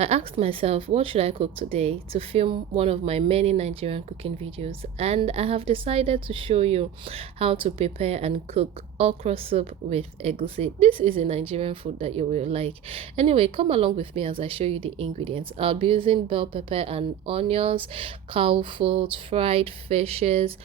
I asked myself, what should I cook today to film one of my many Nigerian cooking videos? And I have decided to show you how to prepare and cook okra soup with egusi. This is a Nigerian food that you will like. Anyway, come along with me as I show you the ingredients. I'll be using bell pepper and onions, cow foot, fried fishes,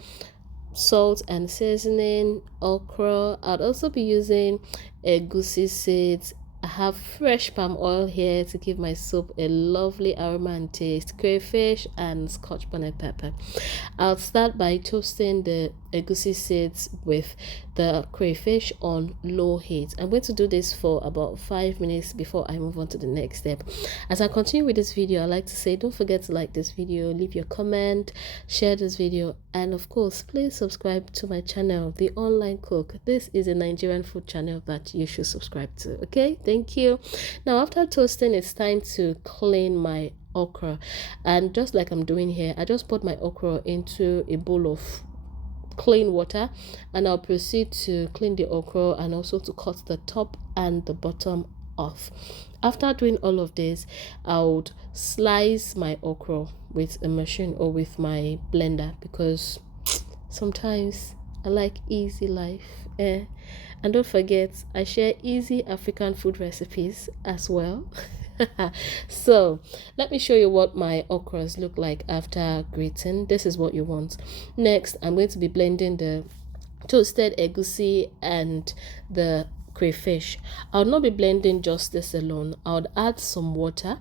salt and seasoning, okra. I'll also be using egusi seeds. I have fresh palm oil here to give my soup a lovely aroma and taste, crayfish and scotch bonnet pepper. I'll start by toasting the egusi seeds with the crayfish on low heat. I'm going to do this for about 5 minutes before I move on to the next step. As I continue with this video, I'd like to say don't forget to like this video, leave your comment, share this video, and of course please subscribe to my channel, The Online Cook. This is a Nigerian food channel that you should subscribe to. Okay, thank you. Now after toasting, it's time to clean my okra, and just like I'm doing here, I just put my okra into a bowl of clean water, and I'll proceed to clean the okra and also to cut the top and the bottom off. After doing all of this, I would slice my okra with a machine or with my blender, because sometimes I like easy life. And don't forget, I share easy African food recipes as well. So let me show you what my okras look like after grating. This is what you want. Next, I'm going to be blending the toasted egusi and the crayfish. I'll not be blending just this alone. I would add some water.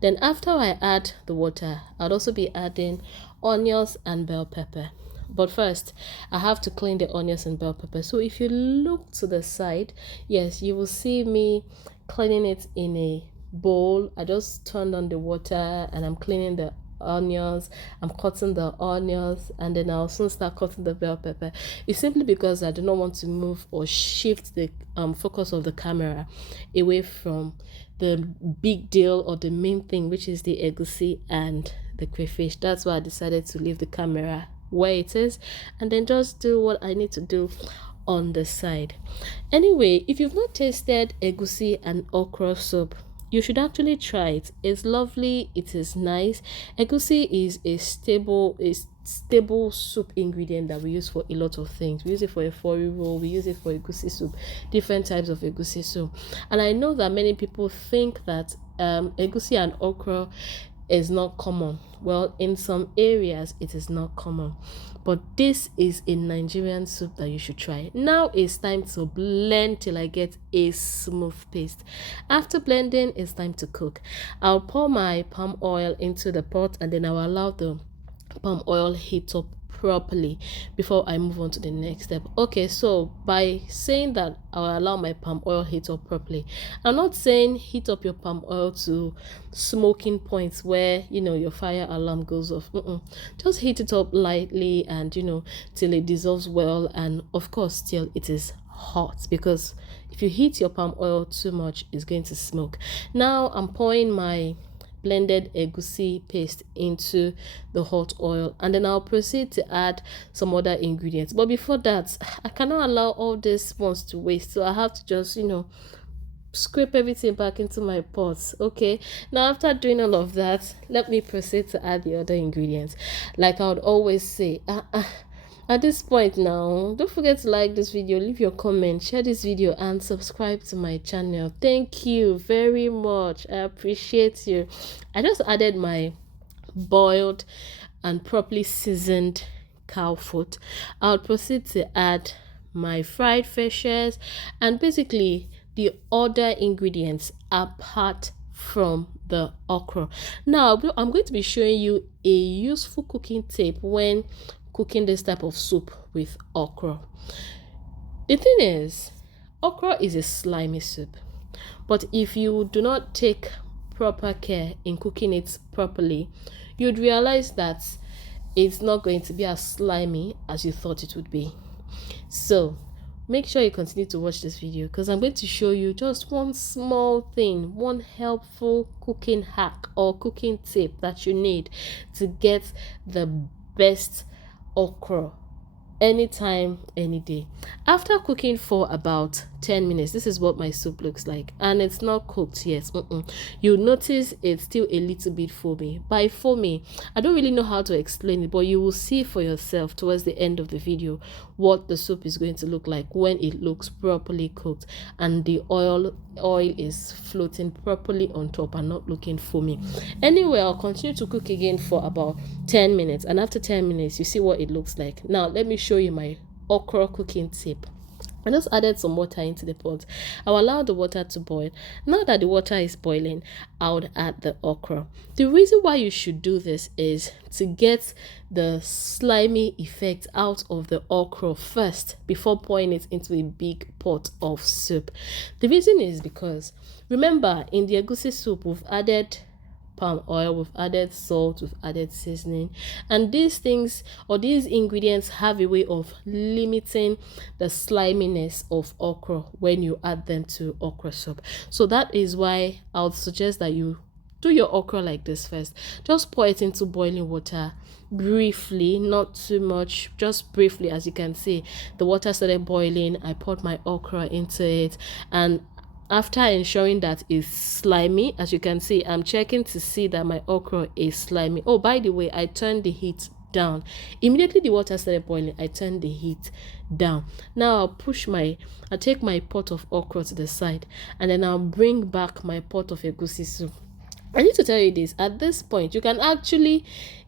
Then after I add the water, I'll also be adding onions and bell pepper. But first, I have to clean the onions and bell pepper. So if you look to the side, yes, you will see me cleaning it in a bowl. I just turned on the water and I'm cleaning the onions. I'm cutting the onions, and then I'll soon start cutting the bell pepper. It's simply because I do not want to move or shift the focus of the camera away from the big deal or the main thing, which is the egusi and the crayfish. That's why I decided to leave the camera where it is and then just do what I need to do on the side. Anyway, if you've not tasted egusi and okra soup, you should actually try it. It's lovely, it is nice. Egusi is a stable soup ingredient that we use for a lot of things. We use it for a fori roll, we use it for egusi soup, different types of egusi soup. And I know that many people think that egusi and okra is not common. Well, in some areas it is not common, but this is a Nigerian soup that you should try. Now it's time to blend till I get a smooth paste. After blending, it's time to cook. I'll pour my palm oil into the pot, and then I'll allow the palm oil heat up properly before I move on to the next step. Okay, so by saying that I'll allow my palm oil heat up properly, I'm not saying heat up your palm oil to smoking points where your fire alarm goes off. Just heat it up lightly and till it dissolves well, and of course till it is hot, because if you heat your palm oil too much, it's going to smoke. Now I'm pouring my blended egusi paste into the hot oil, and then I'll proceed to add some other ingredients. But before that, I cannot allow all this ones to waste, so I have to just scrape everything back into my pot. Okay, now after doing all of that, let me proceed to add the other ingredients. Like I would always say, at this point now, don't forget to like this video, leave your comment, share this video, and subscribe to my channel. Thank you very much. I appreciate you. I just added my boiled and properly seasoned cow foot. I'll proceed to add my fried fishes and basically the other ingredients apart from the okra. Now I'm going to be showing you a useful cooking tip when cooking this type of soup with okra. The thing is, okra is a slimy soup, but if you do not take proper care in cooking it properly, you'd realize that it's not going to be as slimy as you thought it would be. So make sure you continue to watch this video, because I'm going to show you just one small thing, one helpful cooking hack or cooking tip that you need to get the best okra anytime, any day. After cooking for about 10 minutes. This is what my soup looks like, and it's not cooked yet. You notice it's still a little bit foamy. By foamy, I don't really know how to explain it, but you will see for yourself towards the end of the video what the soup is going to look like when it looks properly cooked and the oil is floating properly on top and not looking foamy. Anyway, I'll continue to cook again for about 10 minutes, and after 10 minutes you see what it looks like. Now let me show you my okra cooking tip. I just added some water into the pot. I'll allow the water to boil. Now that the water is boiling, I would add the okra. The reason why you should do this is to get the slimy effect out of the okra first before pouring it into a big pot of soup. The reason is because, remember, in the egusi soup, we've added palm oil, we've added salt, we've added seasoning, and these things or these ingredients have a way of limiting the sliminess of okra when you add them to okra soup. So that is why I would suggest that you do your okra like this first. Just pour it into boiling water briefly, not too much, just briefly. As you can see, the water started boiling. I poured my okra into it, and after ensuring that it's slimy, as you can see, I'm checking to see that my okra is slimy. Oh, by the way, I turned the heat down. Immediately the water started boiling, I turned the heat down. Now I'll take my pot of okra to the side, and then I'll bring back my pot of egusi soup. I need to tell you this, at this point, you can actually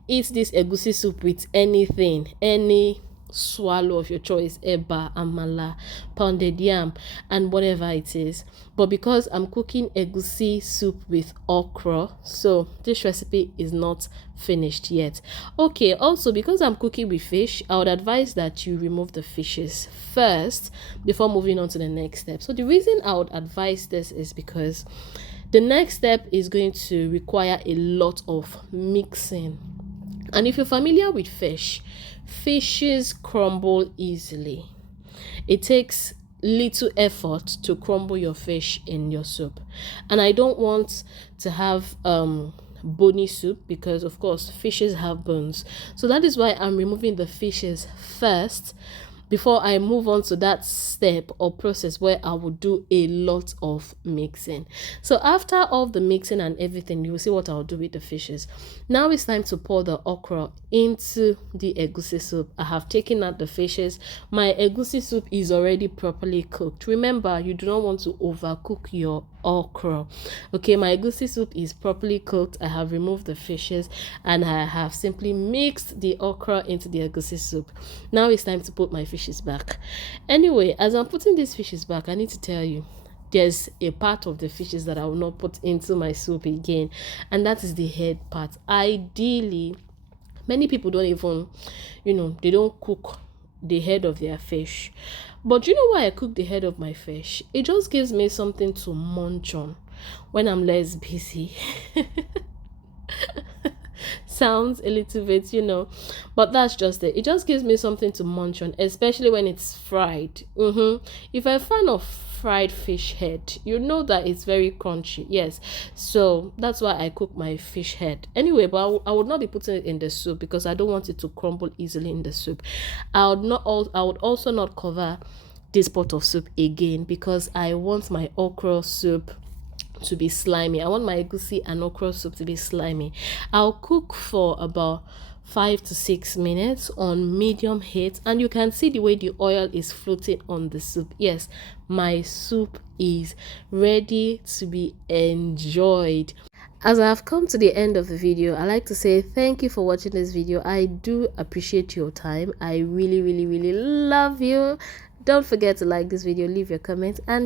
eat this egusi soup with anything, any swallow of your choice, eba, amala, pounded yam, and whatever it is. But because I'm cooking egusi soup with okra, so this recipe is not finished yet. Okay, also because I'm cooking with fish, I would advise that you remove the fishes first before moving on to the next step. So the reason I would advise this is because the next step is going to require a lot of mixing. And if you're familiar with fish, fishes crumble easily. It takes little effort to crumble your fish in your soup. And I don't want to have bony soup because, of course, fishes have bones. So that is why I'm removing the fishes first before I move on to that step or process where I will do a lot of mixing. So after all the mixing and everything, you will see what I'll do with the fishes. Now it's time to pour the okra into the egusi soup. I have taken out the fishes. My egusi soup is already properly cooked. Remember, you do not want to overcook your okra. Okay, my egusi soup is properly cooked. I have removed the fishes and I have simply mixed the okra into the egusi soup. Now it's time to put my fishes back. Anyway, as I'm putting these fishes back, I need to tell you, there's a part of the fishes that I will not put into my soup again, and that is the head part. Ideally, many people don't even, they don't cook the head of their fish. But you know why I cook the head of my fish? It just gives me something to munch on when I'm less busy. Sounds a little bit, but that's just it. It just gives me something to munch on, especially when it's fried. If you're a fan of fried fish head, you know that it's very crunchy. Yes, so that's why I cook my fish head. Anyway, but I would not be putting it in the soup because I don't want it to crumble easily in the soup. I would also not cover this pot of soup again because I want my okra soup to be slimy. I want my egusi and okra soup to be slimy. I'll cook for about 5 to 6 minutes on medium heat, and you can see the way the oil is floating on the soup. Yes, my soup is ready to be enjoyed. As I have come to the end of the video, I like to say thank you for watching this video. I do appreciate your time. I really, really, really love you. Don't forget to like this video, leave your comments, and